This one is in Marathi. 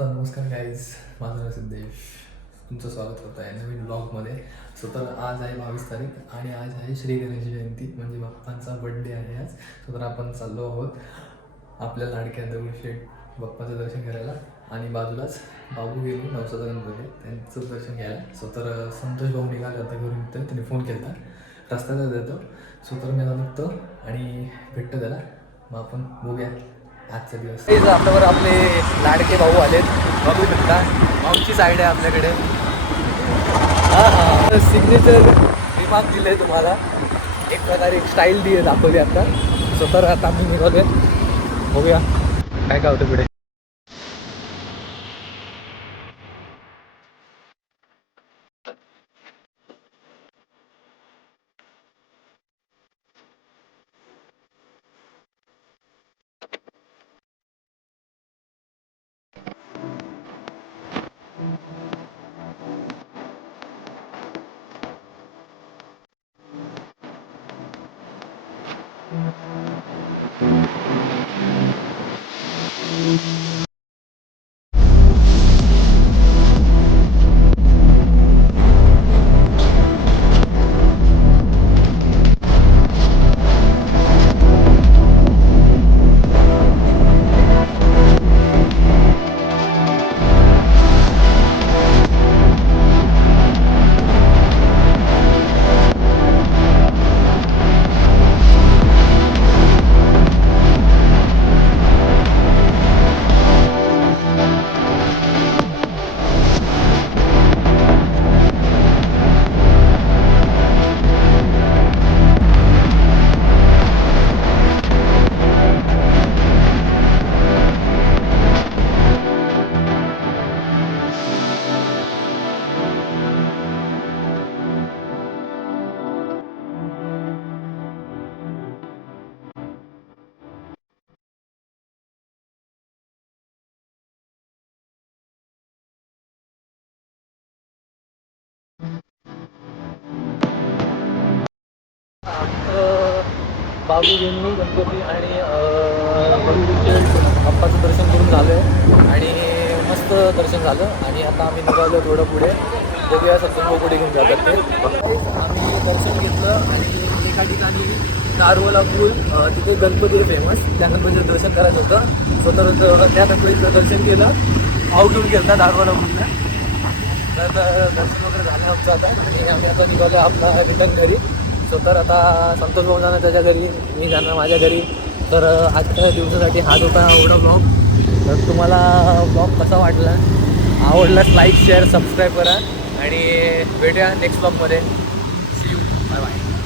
तर नमस्कार गाईज, माझं नाव सिद्धेश. तुमचं स्वागत करतो आहे नवीन ब्लॉगमध्ये. तर आज आहे 22 तारीख आणि आज आहे श्री गणेश जयंती, म्हणजे बाप्पांचा बड्डे आहे आज. तर आपण चाललो आहोत आपल्या लाडक्या दगडूशेठ बाप्पाचं दर्शन करायला आणि बाजूलाच बाबू गेलो नवसाचा गणपती त्यांचं दर्शन घ्यायला. तर संतोष भाऊ निघाले आता घरून, तर त्याने फोन केला रस्त्यातच देतो. तर मी आता बघतो आणि भेटतो त्याला. मग आपण बघूया आजचा दिवस. आपल्यावर आपले लाडके भाऊ आलेत, बघू शकता. भाऊची साईड आहे आपल्याकडे. हां सिग्नेचर रिमार्क दिले तुम्हाला, एक प्रकारे एक स्टाईल दाखवली आता. तर आता आम्ही निघालोय, बघूया काय काय होतं पुढे. बाबू गेंगू गणपती आणि बाप्पाचं दर्शन करून झालं आहे आणि मस्त दर्शन झालं. आणि आता आम्ही निघालो थोडं पुढे, बघूया सध्या पुढे घेऊन जातात ते. आम्ही दर्शन घेतलं आणि एका ठिकाणी दारवला पूल, तिथे गणपती आहे फेमस, त्या गणपतीचं दर्शन करायचं होतं. स्वतः त्या गणपतीचं दर्शन केलं, भाऊ घेऊन गेला दारवला पूलला. तर दर्शन वगैरे झालं आमचं आता आणि आम्ही आता निघालो आपला रिटर्न घरी. तर आता संतोष भाऊ जाणार त्याच्या घरी, मी जाणार माझ्या घरी. तर आजच्या दिवसासाठी हा होता एवढा ब्लॉग. तर तुम्हाला ब्लॉग कसा वाटला, आवडलाच लाईक शेअर सबस्क्राईब करा आणि भेटूया नेक्स्ट ब्लॉगमध्ये. See you, bye bye.